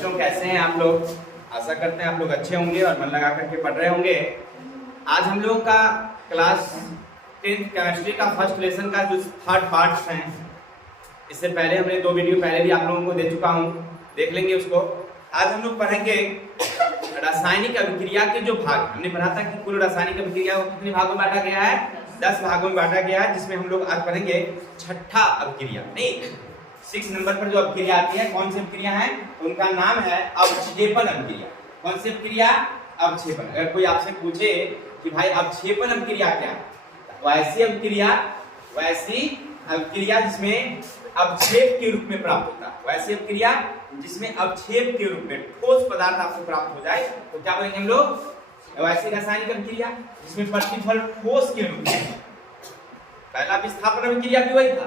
बच्चों कैसे हैं आप लोग? आशा करते हैं आप लोग अच्छे होंगे और मन लगा करके पढ़ रहे होंगे। आज हम लोगों का क्लास 10th केमिस्ट्री का फर्स्ट लेसन का जो थर्ड पार्ट्स हैं, इससे पहले हमने 2 वीडियो पहले भी आप लोगों को दे चुका हूं, देख लेंगे उसको। आज हम लोग पढ़ेंगे रासायनिक अभिक्रिया के जो भाग। हमने पढ़ा था कि कुल रासायनिक अभिक्रिया को कितने भागों में बांटा गया है, 10 भागों में बांटा गया है, जिसमें हम लोग आज पढ़ेंगे छठा अभिक्रिया, नहीं 6 नंबर पर जो अभिक्रिया आती है। कौन सी अभिक्रिया है? उनका नाम है अवक्षेपण अभिक्रिया। कौन सी अभिक्रिया? अवक्षेपण। अगर कोई आपसे पूछे कि भाई अवक्षेपण अभिक्रिया क्या है, वैसी अभिक्रिया जिसमें अवक्षेप के रूप में प्राप्त होता है, वैसी अभिक्रिया जिसमें अवक्षेप के रूप में ठोस पदार्थ आपको प्राप्त हो जाए तो क्या बोलेंगे हम लोग? वैसी रासायनिक अभिक्रिया जिसमें प्रतिफल ठोस के रूप में। पहला विस्थापन अभिक्रिया भी वही था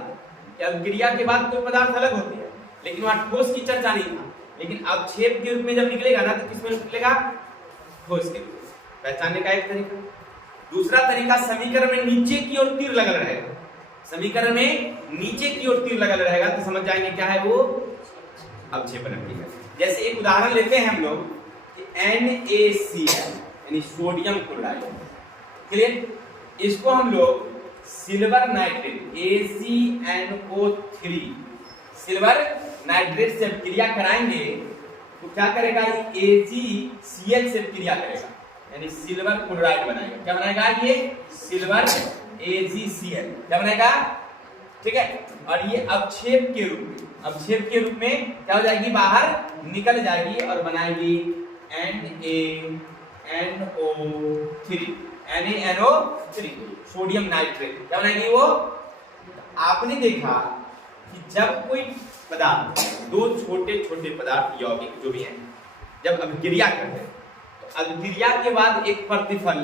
कि अभिक्रिया के बाद कोई पदार्थ अलग होती है, लेकिन वहां ठोस की चर्चा नहीं था। लेकिन अवक्षेप के रूप में जब निकलेगा ना तो किसमें निकलेगा? ठोस के रूप में। पहचानने का एक तरीका। दूसरा तरीका, समीकरण में नीचे की ओर तीर लगल रहेगा। समीकरण में नीचे की ओर तीर लगल रहेगा तो समझ जाएंगे क्या है वो? अवक्षेपण अभिक्रिया। जैसे एक उदाहरण लेते हैं हम लोग कि NaCl यानी सोडियम क्लोराइड, क्लियर? इसको हम लोग silver nitrate AgNO3 silver nitrate से अभिक्रिया कराएंगे तो क्या करेगा? AgCl से अभिक्रिया करेगा, यानी सिल्वर क्लोराइड बनाएगा। क्या बनाएगा? ये सिल्वर AgCl क्या बनाएगा? ठीक है। और ये अवक्षेप के रूप में क्या हो जाएगी? बाहर निकल जाएगी और बनाएगी NaNO3 सोडियम नाइट्रेट। क्या बनाएगी वो? आपने देखा कि जब कोई पदार्थ, 2 छोटे छोटे पदार्थ यौगिक जो भी हैं, जब अभिक्रिया करते हैं तो अभिक्रिया के बाद एक प्रतिफल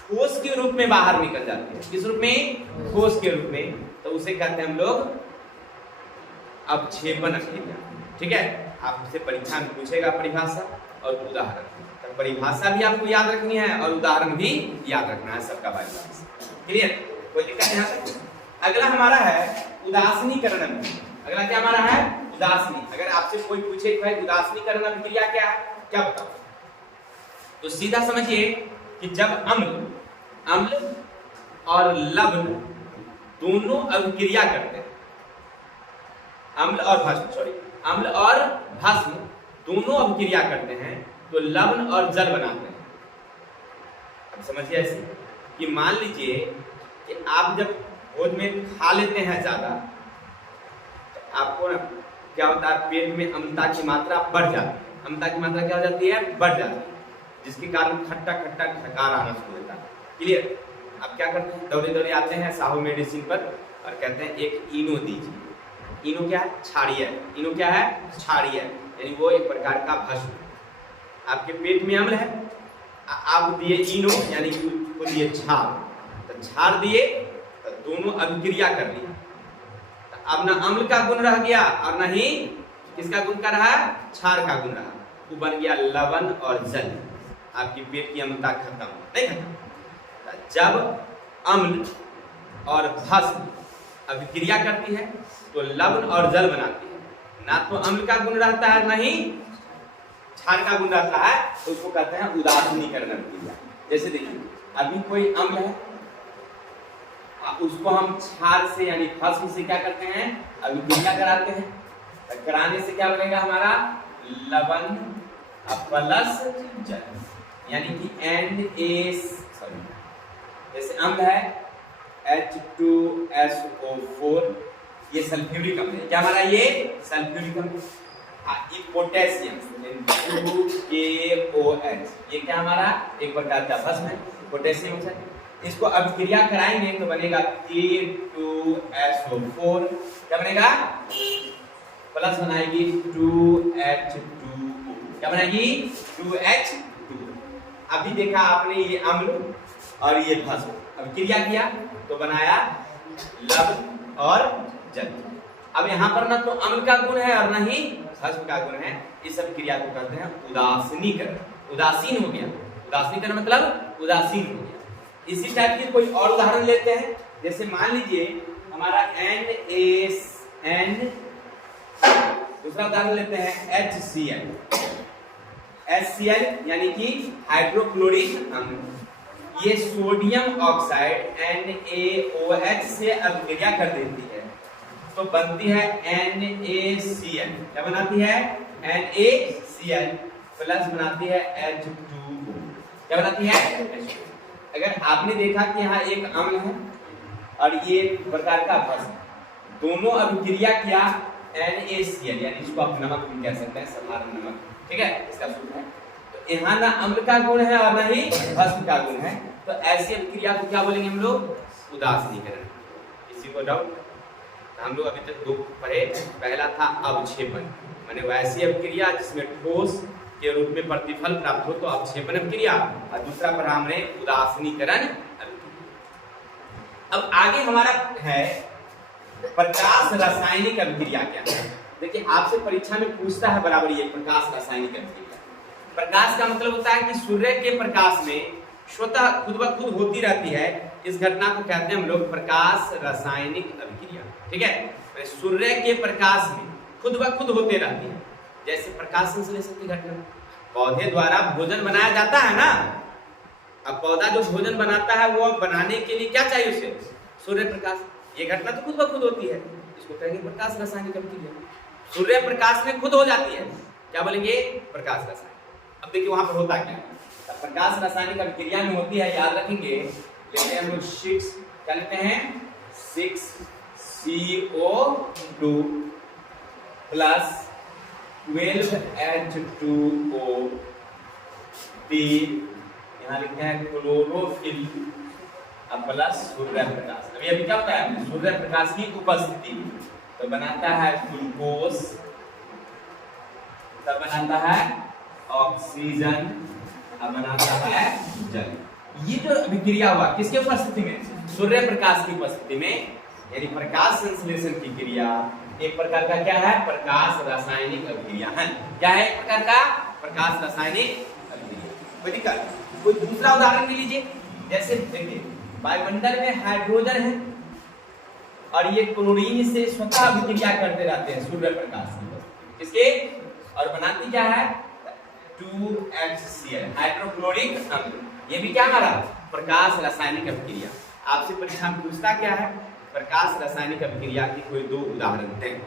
ठोस के रूप में बाहर निकल जाती है। किस रूप में? ठोस के रूप में। तो उसे कहते हैं हम लोग अवक्षेपण अभिक्रिया। ठीक है। आपसे परीक्षा में पूछेगा परिभाषा और उदाहरण, तो परिभाषा भी आपको याद रखनी है और उदाहरण भी याद रखना है सबका बाय चांस। क्लियर? कोई दिक्कत यहाँ तक? अगला हमारा है उदासीनीकरण अभिक्रिया। अगला क्या हमारा है? उदासीनी। अगर आपसे कोई पूछे कि भाई उदासीनीकरण अभिक्रिया क्या बताओ, तो सीधा समझिए कि जब अम्ल और लवण दोनों अभिक्रिया करते हैं, अम्ल और भस्म दोनों अभिक्रिया करते हैं तो लवण और जल बनाते हैं। अब समझिए ऐसे कि मान लीजिए कि आप जब भोज में खा लेते हैं ज्यादा तो आपको ना क्या होता है? पेट में अम्लता की मात्रा बढ़ जाती है। अम्लता की मात्रा क्या हो जाती है? बढ़ जाती है, जिसके कारण खट्टा ठकार आना शुरू होता है। क्लियर? अब क्या करते हैं? दौड़े आते हैं साहू मेडिसिन पर और कहते हैं एक इनो दीजिए। इनो क्या है? क्षारीय। इनो क्या है? क्षारीय, यानी वो एक प्रकार का भस्म। आपके पेट में अम्ल है, आप दिए इनो यानी कि उसको दिए क्षार, तो क्षार दिए तो दोनों अभिक्रिया कर लिया। तो अब ना अम्ल का गुण रह गया और ना ही किसका गुण का रहा? क्षार का गुण रहा। वो बन गया लवण और जल। आपकी पेट की अम्लता खत्म, नहीं खत्म? जब अम्ल और भस्म अभिक्रिया करती है तो लवण और जल बनाती है। ना तो अम्ल का गुण रहता है ना ही क्षार का गुण रहता है, तो उसको कहते हैं उदासीनीकरण अभिक्रिया। जैसे देखिए अभी कोई अम्ल है, उसको हम क्षार से यानी भस्म से क्या करते हैं? अभिक्रिया कराते हैं। तो कराने से क्या बनेगा हमारा? लवण प्लस जल, यानी कि जैसे अम्ल है H2SO4, ये सल्फ्यूरिक अम्ल है। क्या हमारा? ये सल्फ्यूरिक अम्ल। ये पोटेशियम KOH, ये क्या हमारा? एक प्रकार का भस्म है, पोटेशियम ऑक्साइड। इसको अभिक्रिया कराएंगे तो बनेगा K2SO4। क्या बनेगा? प्लस बनाएगी 2H2O। क्या बनाएगी? 2H2। अभी देखा आपने ये अम्ल और ये भस्म अभिक्रिया किया तो बनाया लवण और जल। अब यहाँ पर ना तो अम्ल का गुण है और ना ही भस्म का गुण है। इस अभिक्रिया को कहते हैं उदासीनीकरण। उदासीन हो गया। उदासीनीकरण मतलब उदासीन हो गया। इसी टाइप की कोई और उदाहरण लेते हैं। जैसे मान लीजिए हमारा दूसरा उदाहरण लेते हैं HCl। HCl यानी कि हाइड्रोक्लोरिक अम्ल, ये सोडियम ऑक्साइड NaOH से अभिक्रिया कर देती है तो बनती है NaCl। क्या बनाती है? NaCl प्लस बनाती है H2O। क्या बनाती है? H2O। अगर आपने देखा कि यहाँ एक अम्ल है और ये प्रकार का भस्म, दोनों अभिक्रिया किया NaCl, यानी इसको आप नमक भी कह सकते हैं, साधारण नमक, ठीक है, इसका सूत्र है। तो यहाँ ना अम्ल का गुण है और ना ही भस्म का गुण है, तो ऐसी अभिक्रिया को क्या बोलेंगे हम लोग? उदासीनीकरण। किसी को डाउट? हम लोग अभी तक दो पढ़े, पहला था अवक्षेपण, माने वैसी अभिक्रिया जिसमें ठोस के रूप में प्रतिफल प्राप्त हो तो अवक्षेपण अभिक्रिया, और दूसरा पढ़ा हमने उदासीनीकरण अभिक्रिया। अब आगे हमारा है प्रकाश रासायनिक अभिक्रिया क्या है। देखिए आपसे परीक्षा में पूछता है बराबर ये प्रकाश रासायनिक अभिक्रिया। प्रकाश का मतलब होता है कि सूर्य के प्रकाश में स्वतः खुद ब खुद होती रहती है, इस घटना को कहते हैं हम लोग प्रकाश रासायनिक अभिक्रिया, ठीक है। सूर्य के प्रकाश में खुद ब खुद होते रहती है, जैसे प्रकाश संश्लेषण की घटना। पौधे द्वारा भोजन बनाया जाता है ना, अब पौधा जो भोजन बनाता है वो बनाने के लिए क्या चाहिए उसे? सूर्य प्रकाश। ये घटना तो खुद ब खुद होती है, इसको कहेंगे प्रकाश रासायनिक अभिक्रिया। सूर्य प्रकाश में खुद हो जाती है, क्या बोलेंगे? प्रकाश रासायनिक। अब देखिए वहां पर होता क्या है। प्रकाश रासायनिक अभिक्रिया में होती है, याद रखेंगे, लेते हैं हम लोग 6, क्या लेते हैं? 6CO2 प्लस 12H2O, यहाँ लिखते हैं क्लोरोफिल प्लस सूर्य प्रकाश। अभी क्या होता है? सूर्य प्रकाश की उपस्थिति तो बनाता है ग्लूकोज, तब बनाता है ऑक्सीजन, अब बनाता है जल। ये जो अभिक्रिया हुआ किसके उपस्थिति में? सूर्य प्रकाश की उपस्थिति में, यानी प्रकाश संश्लेषण की क्रिया एक प्रकार का क्या है? प्रकाश रासायनिक अभिक्रिया है। क्या है? एक प्रकार का प्रकाश रासायनिक अभिक्रिया। कोई दिक्कत? कोई दूसरा उदाहरण ले लीजिए, जैसे देखिए वायुमंडल में हाइड्रोजन है और ये क्लोरीन से स्वतः अभिक्रिया करते रहते हैं सूर्य प्रकाश की उपस्थिति। किसके? और बनाती क्या है? 2HCl, हाइड्रोक्लोरिक अम्ल। ये भी क्या हमारा? प्रकाश रासायनिक अभिक्रिया। आपसे परीक्षा में पूछता क्या है? प्रकाश रासायनिक अभिक्रिया की कोई दो उदाहरण दें।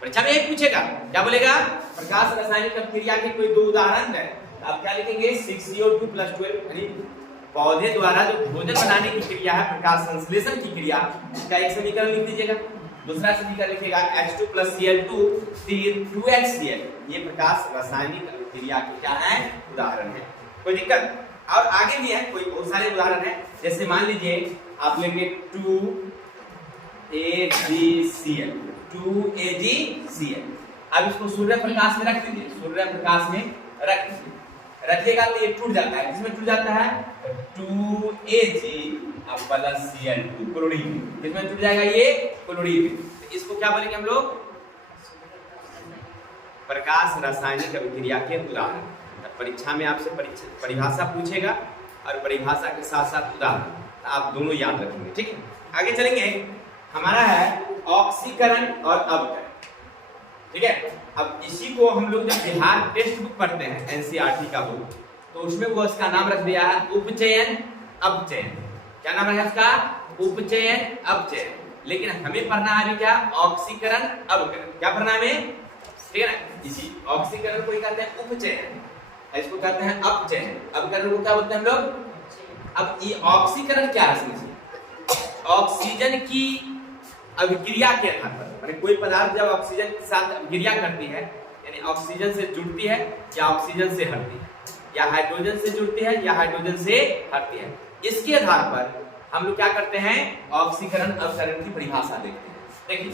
परीक्षा में एक पूछेगा, क्या बोलेगा? प्रकाश रासायनिक अभिक्रिया के कोई दो उदाहरण दें। आप क्या लिखेंगे? 6CO2 प्लस 12, यानी पौधे द्वारा जो भोजन बनाने की क्रिया है, प्रकाश संश्लेषण की क्रिया, इसका एक समीकरण लिख दीजिएगा। दूसरा समीकरण लिखिएगा H2 प्लस Cl2, 2HCl। ये प्रकाश रासायनिक अभिक्रिया के क्या है? उदाहरण है। कोई दिक्कत? और आगे भी है, कोई बहुत सारे उदाहरण है। जैसे मान लीजिए आप लेंगे 2AgCl, 2AgCl। अब इसको सूर्य प्रकाश में रख दीजिए, सूर्य प्रकाश में रख दीजिए, रखिएगा तो ये टूट जाता है। किसमें टूट जाता है? 2Ag plus Cl2, chlorine. किसमें टूट जाएगा? ये क्लोरीन। तो इसको क्या बोलेंगे हम लोग? प्रकाश रासायनिक अभिक्रिया के उदाहरण। परीक्षा में आपसे परिभाषा पूछेगा और परिभाषा के साथ साथ उदाहरण, तो आप दोनों याद रखेंगे, ठीक है। आगे चलेंगे, हमारा है ऑक्सीकरण और अवकरण, ठीक है। अब इसी को हम लोग जब बिहार टेक्स्ट बुक पढ़ते हैं NCERT का बुक, तो उसमें वो इसका नाम रख दिया है उपचयन अवचयन। क्या नाम है इसका? उपचयन अवचयन। लेकिन हमें पढ़ना है अभी क्या? ऑक्सीकरण अवकरण। क्या पढ़ना है हमें? ठीक है ना। इसी ऑक्सीकरण को कहते हैं उपचयन, इसको कहते हैं अपचयन। अवकरण को क्या बोलते हैं हम लोग? अब ये ऑक्सीकरण क्या है? समझिए, ऑक्सीजन की अभिक्रिया के आधार पर, माने कोई पदार्थ जब ऑक्सीजन के साथ अभिक्रिया करती है, यानी ऑक्सीजन से जुड़ती है या ऑक्सीजन से हटती है, या हाइड्रोजन से जुड़ती है या हाइड्रोजन से हटती है, इसके आधार पर हम लोग क्या करते हैं? ऑक्सीकरण अवकरण की परिभाषा देखते हैं। देखिए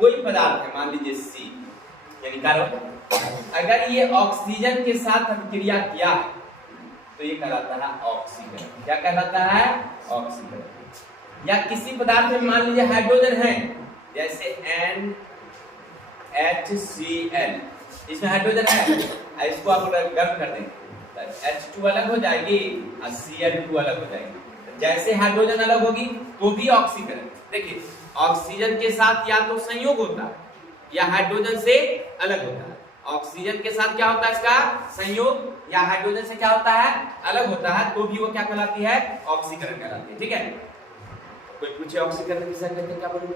कोई पदार्थ है, मान लीजिए C, यानी कार्बन, अगर ये ऑक्सीजन के साथ अभिक्रिया किया है तो ये कहलाता है ऑक्सीकरण। क्या कहलाता है? ऑक्सीकरण। या किसी पदार्थ में मान लीजिए हाइड्रोजन है, जैसे NHCl, इसमें हाइड्रोजन है, इसको आप गर्म कर देंगे, H2 अलग हो जाएगी और Cl2 अलग हो जाएगी। जैसे हाइड्रोजन अलग होगी तो भी ऑक्सीकरण। देखिए ऑक्सीजन के साथ या तो संयोग होता है या हाइड्रोजन से अलग होता है। ऑक्सीजन के साथ क्या होता है इसका संयोग या हाइड्रोजन से क्या होता है अलग होता है, तो भी वो क्या कहलाती है ऑक्सीकरण कहलाती है। ठीक है, कोई पूछे ऑक्सीकरण किसे कहते हैं क्या बोलोगे?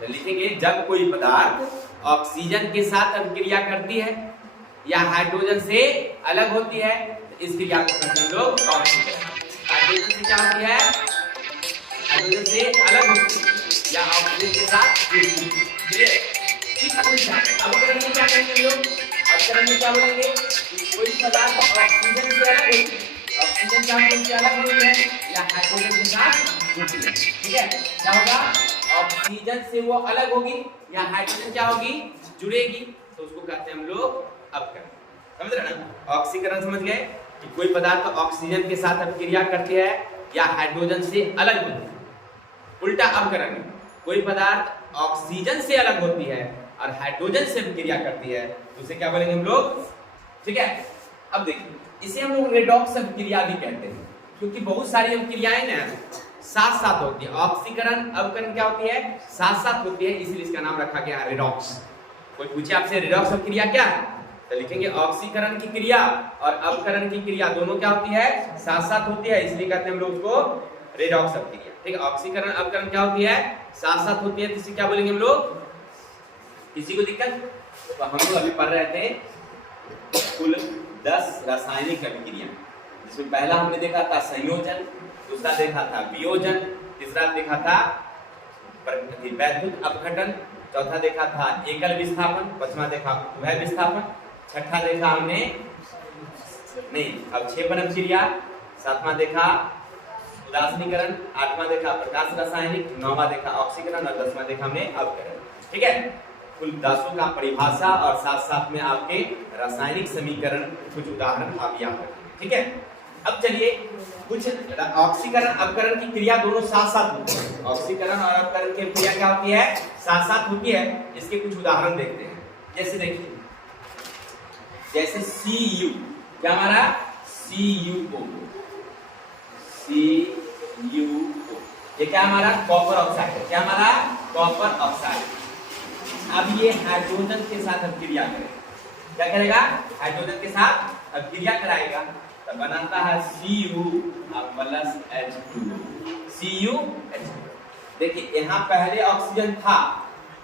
तो लिखेंगे जब कोई पदार्थ ऑक्सीजन के साथ अभिक्रिया करती है या हाइड्रोजन से अलग होती है, तो इस क्रिया को कहते हैं लोग ऑक्सीकरण। हाइड्रोजन से क्या होती है, हाइड्रोजन से अलग होती है या ऑक्सीजन के साथ जुड़ती है। ठीक है, अवकरण में क्या करेंगे लोग? अवकरण में क्या बोलेंगे? कोई पदार्थ ऑक्सीजन से अलग होती है, ऑक्सीजन से हाइड्रोजन से अलग होती है या हाइड्रोजन के साथ जुड़ती है। ठीक है, क्या होगा? ऑक्सीजन से वो अलग होगी या हाइड्रोजन क्या होगी जुड़ेगी, तो उसको कहते हैं हम लोग अवकरण। समझ रहे ना? ऑक्सीकरण समझ गए कि कोई पदार्थ ऑक्सीजन के साथ अभिक्रिया करती है या हाइड्रोजन से अलग होती है। उल्टा अवकरण में कोई पदार्थ ऑक्सीजन से अलग होती है और हाइड्रोजन से अभिक्रिया करती है, तो उसे क्या बोलेंगे हम लोग? ठीक है, अब देखिए इसे हम लोग रेडॉक्स अभिक्रिया भी कहते हैं, क्योंकि बहुत सारी अभिक्रियाएं ना साथ साथ होती है। ऑक्सीकरण अवकरण क्या होती है साथ साथ होती है, इसलिए इसका नाम रखा गया रेडॉक्स। कोई पूछे आपसे रेडॉक्स अभिक्रिया क्या है, तो लिखेंगे ऑक्सीकरण की क्रिया और अवकरण की क्रिया दोनों क्या होती है साथ साथ होती है, इसलिए कहते हैं हम लोग उसको रेडॉक्स अभिक्रिया। ठीक है, ऑक्सीकरण अवकरण क्या होती है साथ साथ होती है, तो इसे क्या बोलेंगे हम लोग? किसी को दिक्कत? तो हम लोग अभी पढ़ रहे थे कुल 10 रासायनिक अभिक्रिया, जिसमें पहला हमने देखा था संयोजन, दूसरा देखा था वियोजन, तीसरा देखा था वैद्युत अपघटन, चौथा देखा था एकल विस्थापन, पांचवा देखा उभय विस्थापन, छठा देखा हमने नहीं अवक्षेपण अभिक्रिया, सातवां देखा उदासीनीकरण, आठवां देखा प्रकाश रासायनिक, नौवां देखा ऑक्सीकरण और 10वां देखा हमने अवकरण। ठीक है, कुल 10 का परिभाषा और साथ साथ में आपके रासायनिक समीकरण कुछ उदाहरण आप याद रखेंगे। ठीक है, अब चलिए कुछ ऑक्सीकरण अवकरण की क्रिया दोनों साथ साथ होती है। ऑक्सीकरण और अवकरण की क्रिया क्या होती है साथ साथ होती है, इसके कुछ उदाहरण देखते हैं। जैसे देखिए, जैसे Cu क्या हमारा CuO, ये क्या हमारा कॉपर ऑक्साइड है, क्या हमारा कॉपर ऑक्साइड। अब ये हाइड्रोजन के साथ अभिक्रिया करेगा, क्या करेगा हाइड्रोजन के साथ अभिक्रिया कराएगा, तो बनाता है Cu प्लस H2O, CuH2। देखिए यहाँ पहले ऑक्सीजन था,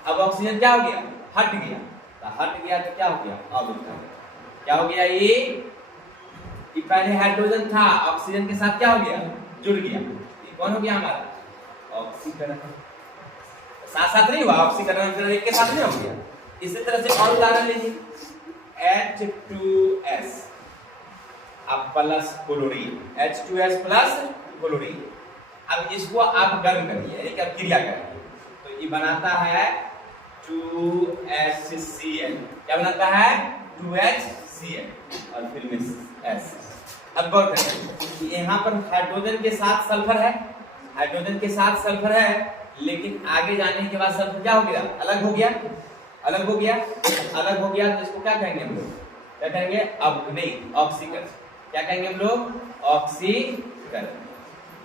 अब ऑक्सीजन क्या हो गया हट गया, तो हट गया तो क्या हो गया अब क्या हो गया, ये पहले हाइड्रोजन था ऑक्सीजन के साथ क्या हो गया जुड़ गया, ये कौन हो गया हमारा ऑक्सीकरण। साथ साथ नहीं हुआ ऑक्सीकरण, एक के साथ नहीं हो गया। इसी तरह से और उदाहरण लीजिए, H2S अब plus chlorine, H2S plus chlorine. अब इसको आप गर्म करिए यानी कि अब क्रिया करिए, तो ये बनाता है 2HCl, क्या बनाता है 2HCl और फिर में S। अब गौर करें यहाँ पर हाइड्रोजन के साथ सल्फर है, हाइड्रोजन के साथ सल्फर है, लेकिन आगे जाने के बाद सल्फर क्या हो गया अलग हो गया, अलग हो गया, अलग हो गया, तो इसको क्या कहेंगे हम लोग, क्या कहेंगे अब नहीं ऑक्सीकरण, क्या कहेंगे हम लोग ऑक्सीकरण।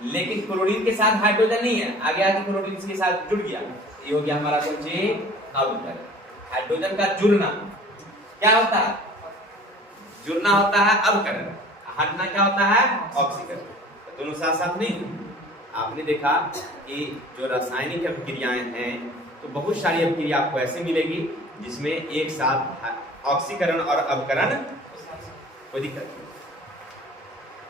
लेकिन क्लोरीन के साथ हाइड्रोजन नहीं है, आगे आगे क्लोरीन के साथ जुड़ गया, ये हो गया हमारा कौन सी अवकरण। हाइड्रोजन का जुड़ना क्या होता है, जुड़ना होता है अवकरण, हटना क्या होता है ऑक्सीकरण। तो दोनों साथ साथ नहीं। आपने देखा कि जो रासायनिक अभिक्रियाएं हैं तो बहुत सारी अभिक्रिया आपको ऐसे मिलेगी जिसमें एक साथ ऑक्सीकरण और अवकरण, कोई दिक्कत नहीं।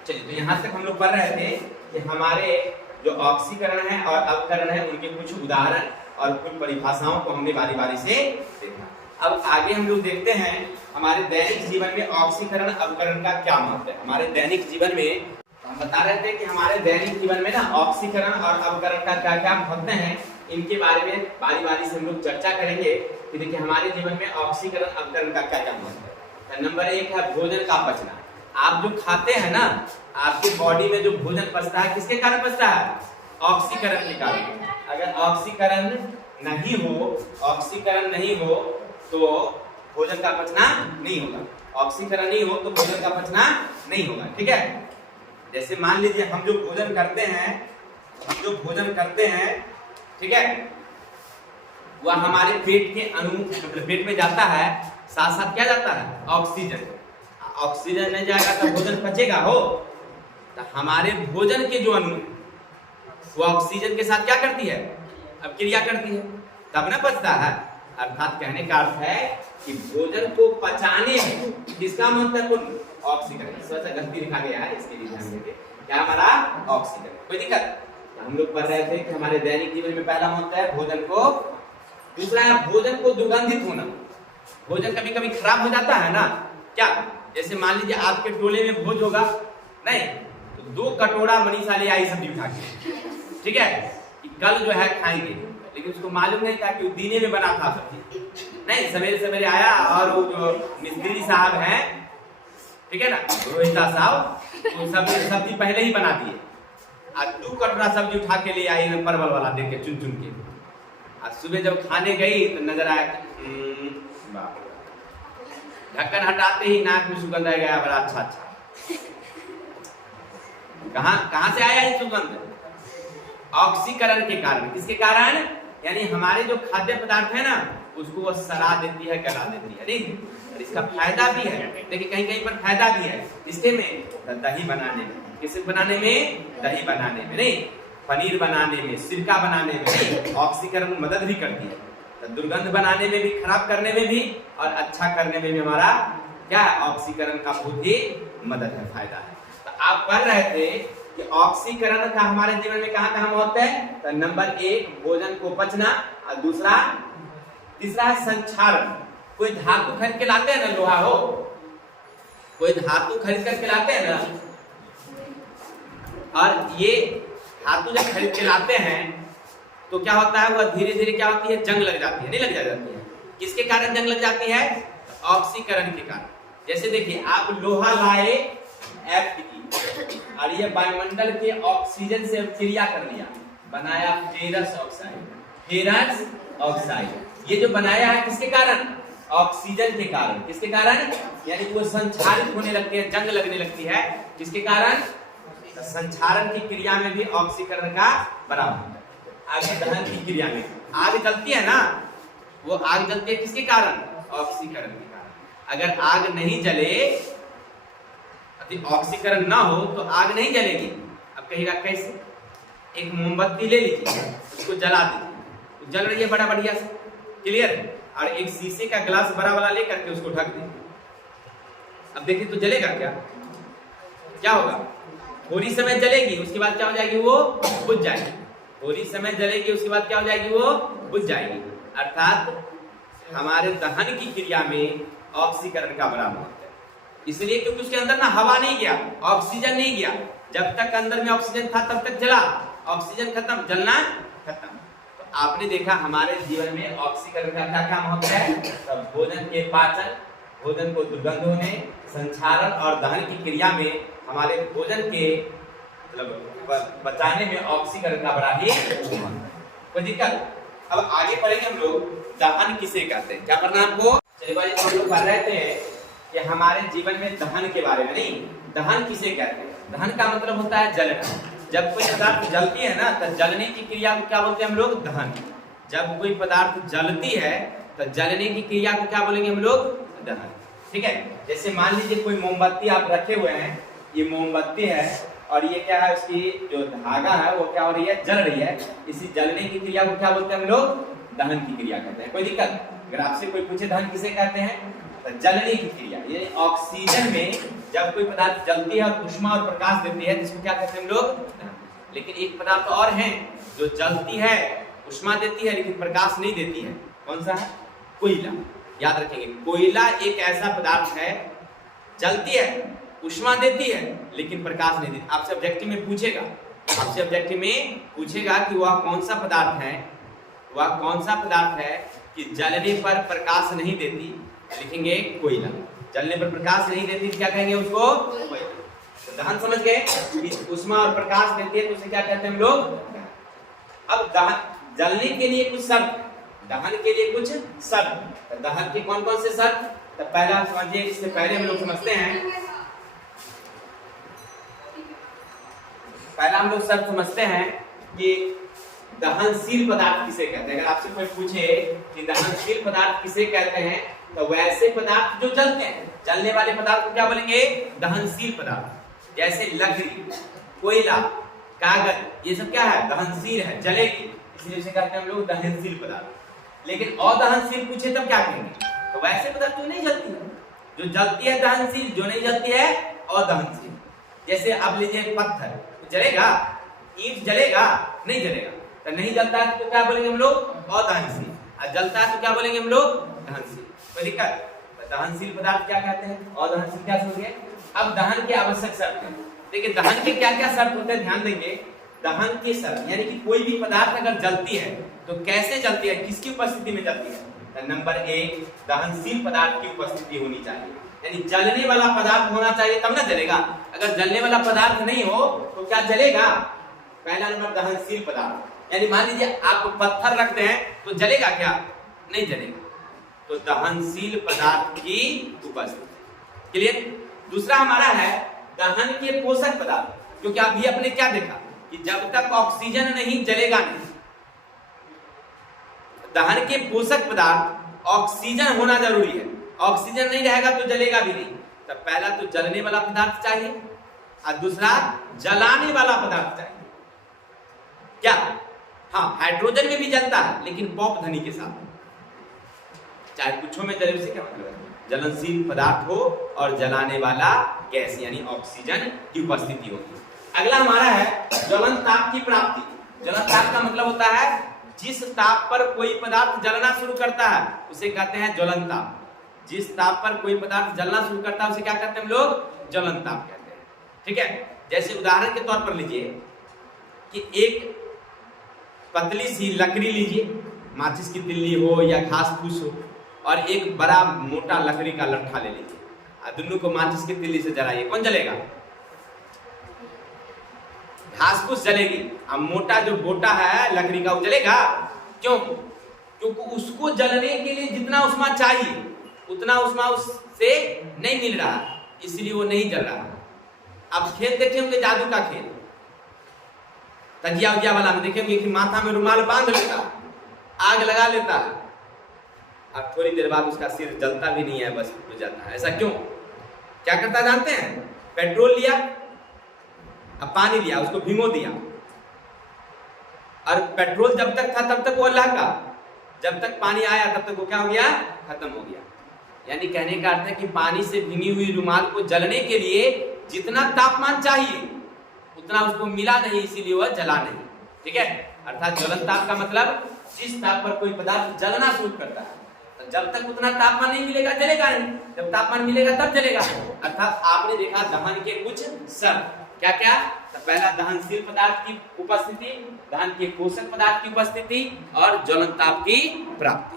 चलिए, तो यहाँ तक हम लोग पढ़ रहे थे कि हमारे जो ऑक्सीकरण है और अवकरण है उनके कुछ उदाहरण और कुछ परिभाषाओं को हमने बारी बारी से देखा। अब आगे हम लोग देखते हैं हमारे दैनिक जीवन में ऑक्सीकरण अवकरण का क्या महत्व है। हमारे दैनिक जीवन में हम बता रहे थे कि हमारे दैनिक जीवन में ना ऑक्सीकरण और अवकरण का क्या क्या महत्व है, इनके बारे में बारी बारी से हम लोग चर्चा करेंगे कि देखिए हमारे जीवन में ऑक्सीकरण अवकरण का क्या क्या महत्व है। नंबर 1 है भोजन का पचना। आप जो खाते हैं ना, आपके बॉडी में जो भोजन पचता है किसके कारण पचता है, ऑक्सीकरण के कारण। अगर ऑक्सीकरण नहीं हो, ऑक्सीकरण नहीं हो तो भोजन का पचना नहीं होगा, ऑक्सीकरण नहीं हो तो भोजन का पचना नहीं होगा। ठीक है, जैसे मान लीजिए हम जो भोजन करते हैं, हम जो भोजन करते हैं, ठीक है, वह हमारे पेट के अणु मतलब पेट में जाता है, साथ साथ क्या जाता है, ऑक्सीजन। ऑक्सीजन नहीं जाएगा तो भोजन पचेगा हो। तो हमारे भोजन के जो अणु वो ऑक्सीजन के साथ क्या करती है, अब क्रिया करती है, तब ना पचता है। अर्थात कहने का अर्थ है कि भोजन को पचाने में किसका महत्वपूर्ण, ऑक्सीजन। थोड़ा सा गलती लिखा गया है, इसके लिए ध्यान देंगे। क्या हमारा ऑक्सीजन। कोई दिक्कत, हम लोग पढ़ रहे थे कि हमारे दैनिक जीवन में पहला महत्व है भोजन को, दूसरा है भोजन को दुर्गंधित होना। भोजन कभी कभी खराब हो जाता है ना, क्या, जैसे मान लीजिए आपके टोले में भोज होगा, नहीं तो 2 कटोरा मनीषा ले आई सब्जी उठा के, ठीक है, कि कल जो है खाएंगे, लेकिन उसको मालूम नहीं था कि वो दिने में बना था सब्जी। नहीं, सवेरे सवेरे आया और वो जो मिस्त्री साहब हैं, ठीक है ना, रोहिता साहब, तो सब्जी पहले ही बना दिए। आज 2 कटोरा सब्जी उठा के ले आई परवल वाला, देख के चुन चुन के। आज सुबह जब खाने गई तो नजर आया, ढक्कन हटाते ही नाक में सुगंध आ गया, बड़ा अच्छा अच्छा। कहां से आया ये सुगंध, ऑक्सीकरण के कारण। किसके कारण, यानी हमारे जो खाद्य पदार्थ है ना उसको वो सड़ा देती है, गला देती है। नहीं, इसका फायदा भी है, देखिए कहीं कहीं पर फायदा भी है इसके में, दही बनाने में, किसे बनाने में, दही बनाने में, नहीं पनीर बनाने में, सिरका बनाने में, नहीं ऑक्सीकरण मदद भी करती है। तो दुर्गंध बनाने में भी, खराब करने में भी और अच्छा करने में भी हमारा क्या, ऑक्सीकरण का बहुत ही मदद है, फायदा है। तो आप पढ़ रहे थे कि ऑक्सीकरण का हमारे जीवन में कहां कहां होता है। तो नंबर 1 भोजन को पचना, और तीसरा है संक्षारण। कोई धातु खरीद के लाते हैं ना, लोहा हो, कोई धातु खरीद करके लाते हैं ना, और ये धातु जब खरीद के लाते हैं तो क्या होता है, वह धीरे धीरे क्या होती है, जंग लग जाती है, नहीं लग जाती है। किसके कारण जंग लग जाती है, ऑक्सीकरण के कारण। जैसे देखिए आप लोहा लाए Fe, और ये वायुमंडल के ऑक्सीजन से क्रिया कर लिया, बनाया फेरस ऑक्साइड। ये जो बनाया है किसके कारण, ऑक्सीजन के कारण। किसके कारण, यानी वो संचारित होने लगती है, जंग लगने लगती है, किसके कारण, संचारण की क्रिया में भी ऑक्सीकरण का बराबर। आगे दहन की क्रिया में आग जलती है ना, वो आग जलती है किसके कारण, ऑक्सीकरण के कारण। अगर आग नहीं जले, ऑक्सीकरण ना हो तो आग नहीं जलेगी। अब कहिएगा कैसे, एक मोमबत्ती ले लीजिए, उसको जला दीजिए, जल रही है बड़ा बढ़िया से, क्लियर, और एक शीशे का ग्लास बड़ा वाला लेकर के उसको ढक दीजिए। अब देखिए तो जलेगा क्या, क्या होगा, थोड़ी समय जलेगी, उसके बाद क्या हो जाएगी, वो बुझ जाएगी। थोड़ी समय जलेगी, उसके बाद क्या हो जाएगी, वो बुझ जाएगी। अर्थात हमारे दहन की क्रिया में ऑक्सीकरण का बड़ा महत्व है। इसलिए क्योंकि उसके अंदर ना हवा नहीं गया, ऑक्सीजन नहीं गया। जब तक अंदर में ऑक्सीजन था तब तक जला, ऑक्सीजन खत्म, जलना खत्म। तो आपने देखा हमारे जीवन में ऑक्सीकरण का क्या क्या महत्व है। तो भोजन के पाचन, भोजन को दुर्गंध होने, संचारण और दहन की क्रिया में हमारे भोजन के मतलब बचाने में ऑक्सीकरण का बड़ा ही कोई दिक्कत। अब आगे पढ़ेंगे हम लोग दहन किसे कहते हैं, क्या पढ़ना आपको। चलिए भाई हम लोग पढ़ रहे थे कि हमारे जीवन में दहन के बारे में, नहीं दहन किसे कहते हैं। दहन का मतलब होता है जलना। जब कोई पदार्थ जलती है ना तो जलने की क्रिया को क्या बोलते हैं हम लोग, दहन। जब कोई पदार्थ जलती है तो जलने की क्रिया को क्या बोलेंगे हम लोग, दहन। ठीक है, जैसे मान लीजिए कोई मोमबत्ती आप रखे हुए हैं, ये मोमबत्ती है और ये क्या है, उसकी जो धागा है वो क्या हो रही है, जल रही है। इसी जलने की क्रिया को क्या बोलते हैं हम लोग, दहन की क्रिया कहते हैं। कोई दिक्कत, अगर आपसे कोई पूछे दहन किसे कहते हैं, तो जलने की क्रिया। ये ऑक्सीजन में जब कोई पदार्थ जलती है और ऊष्मा और प्रकाश देती है, जिसको क्या कहते हैं हम लोग। लेकिन एक पदार्थ और है जो जलती है, ऊष्मा देती है लेकिन प्रकाश नहीं देती है, कौन सा है, कोयला। याद रखेंगे, कोयला एक ऐसा पदार्थ है, जलती है, ऊष्मा देती है लेकिन प्रकाश नहीं देती। आपसे ऑब्जेक्टिव में पूछेगा, आपसे ऑब्जेक्टिव में पूछेगा कि वह कौन सा पदार्थ है, वह कौन सा पदार्थ है कि जलने पर प्रकाश नहीं देती, लिखेंगे कोयला। जलने पर प्रकाश नहीं देती क्या कहेंगे उसको, कोयला। तो दहन समझ गए कि ऊष्मा और प्रकाश देती है तो उसे क्या कहते हैं हम लोग। अब दहन जलने के लिए कुछ शर्त, दहन के लिए कुछ शर्त। दहन के कौन कौन से शर्त, तो पहला समझिए, इससे पहले हम लोग समझते हैं, पहला हम लोग शर्त समझते हैं कि दहनशील पदार्थ किसे कहते हैं। अगर आपसे कोई पूछे कि दहनशील पदार्थ किसे कहते हैं, तो वैसे पदार्थ जो जलते हैं, जलने वाले पदार्थ को क्या बोलेंगे? दहनशील पदार्थ। जैसे लकड़ी, कोयला, कागज, ये सब क्या है? दहनशील है, जलेगी, इसलिए इसे कहते हैं हम लोग दहनशील पदार्थ। लेकिन अदहनशील पूछे तब क्या कहेंगे? तो वैसे पदार्थ जो नहीं जलती है, जो जलती है दहनशील, जो नहीं जलती है अदहनशील। जैसे अब लीजिए पत्थर, जलेगा? ईंट जलेगा? नहीं जलेगा। तो नहीं जलता है तो क्या बोलेंगे हम लोग? अदहनशील। और जलता है तो क्या बोलेंगे हम लोग? दहनशील। कोई दिक्कत? दहनशील पदार्थ क्या कहते हैं, अदहनशील क्या समझिए। अब दहन के आवश्यक शर्त है। देखिए दहन के क्या क्या शर्त होते हैं, ध्यान देंगे। दहन की शर्त यानी कि कोई भी पदार्थ अगर जलती है तो कैसे जलती है, किसकी उपस्थिति में जलती है? तो नंबर 1, दहनशील पदार्थ की उपस्थिति होनी चाहिए, यानी जलने वाला पदार्थ होना चाहिए तब ना जलेगा। अगर जलने वाला पदार्थ नहीं हो तो क्या जलेगा? पहला नंबर दहनशील पदार्थ, यानी मान लीजिए आप पत्थर रखते हैं तो जलेगा क्या? नहीं जलेगा। तो दहनशील पदार्थ की उपस्थिति। क्लियर? दूसरा हमारा है दहन के पोषक पदार्थ, क्योंकि अभी आपने क्या देखा कि जब तक ऑक्सीजन नहीं जलेगा नहीं। दहन के पोषक पदार्थ ऑक्सीजन होना जरूरी है, ऑक्सीजन नहीं रहेगा तो जलेगा भी नहीं। तो पहला तो जलने वाला पदार्थ चाहिए और दूसरा जलाने वाला पदार्थ चाहिए। क्या? हाँ, हाइड्रोजन में भी जलता है लेकिन पॉप ध्वनि के साथ, चाहे कुछों में जले, से क्या मतलब है? ज्वलनशील पदार्थ हो और जलाने वाला गैस यानी ऑक्सीजन की उपस्थिति होगी। अगला हमारा है ज्वलन ताप की प्राप्ति। ज्वलन ताप का मतलब होता है जिस ताप पर कोई पदार्थ जलना शुरू करता है उसे कहते हैं ज्वलन ताप। जिस ताप पर कोई पदार्थ जलना शुरू करता है उसे क्या कहते हैं हम लोग? ज्वलन ताप कहते हैं। ठीक है? जैसे उदाहरण के तौर पर लीजिए कि एक पतली सी लकड़ी लीजिए, माचिस की तिल्ली हो या घास फूस हो, और एक बड़ा मोटा लकड़ी का लट्ठा ले लीजिए और दोनों को माचिस की तिल्ली से जलाइए, कौन जलेगा? घास फूस जलेगी, अब मोटा जो बोटा है लकड़ी का वो जलेगा। क्यों? क्योंकि उसको जलने के लिए जितना उष्मा चाहिए उतना उष्मा उससे नहीं मिल रहा, इसलिए वो नहीं जल रहा। अब खेल देखे होंगे, जादू का खेल, तजिया उजिया वाला में देखेंगे कि माथा में रुमाल बांध लेता, आग लगा लेता है, अब थोड़ी देर बाद उसका सिर जलता भी नहीं है, बस बुझ जाता है। ऐसा क्यों? क्या करता जानते हैं? पेट्रोल लिया, अब पानी लिया, उसको भिगो दिया, और पेट्रोल जब तक था तब तक वो अल्लाह का, जब तक पानी आया तब तक वो क्या हो गया? खत्म हो गया। यानी कहने का अर्थ है कि पानी से भीगी हुई रुमाल को जलने के लिए जितना तापमान चाहिए उतना उसको मिला नहीं, इसीलिए वह जला नहीं। ठीक है? अर्थात ज्वलन ताप का मतलब जिस ताप पर कोई पदार्थ जलना शुरू करता है, तो जब तक उतना तापमान नहीं मिलेगा जलेगा नहीं, जब तापमान मिलेगा तब जलेगा। अर्थात आपने देखा दहन के कुछ शर्त क्या क्या? तो पहला दहनशील पदार्थ की उपस्थिति, दहन के पोषक पदार्थ की उपस्थिति और ज्वलन ताप की प्राप्ति।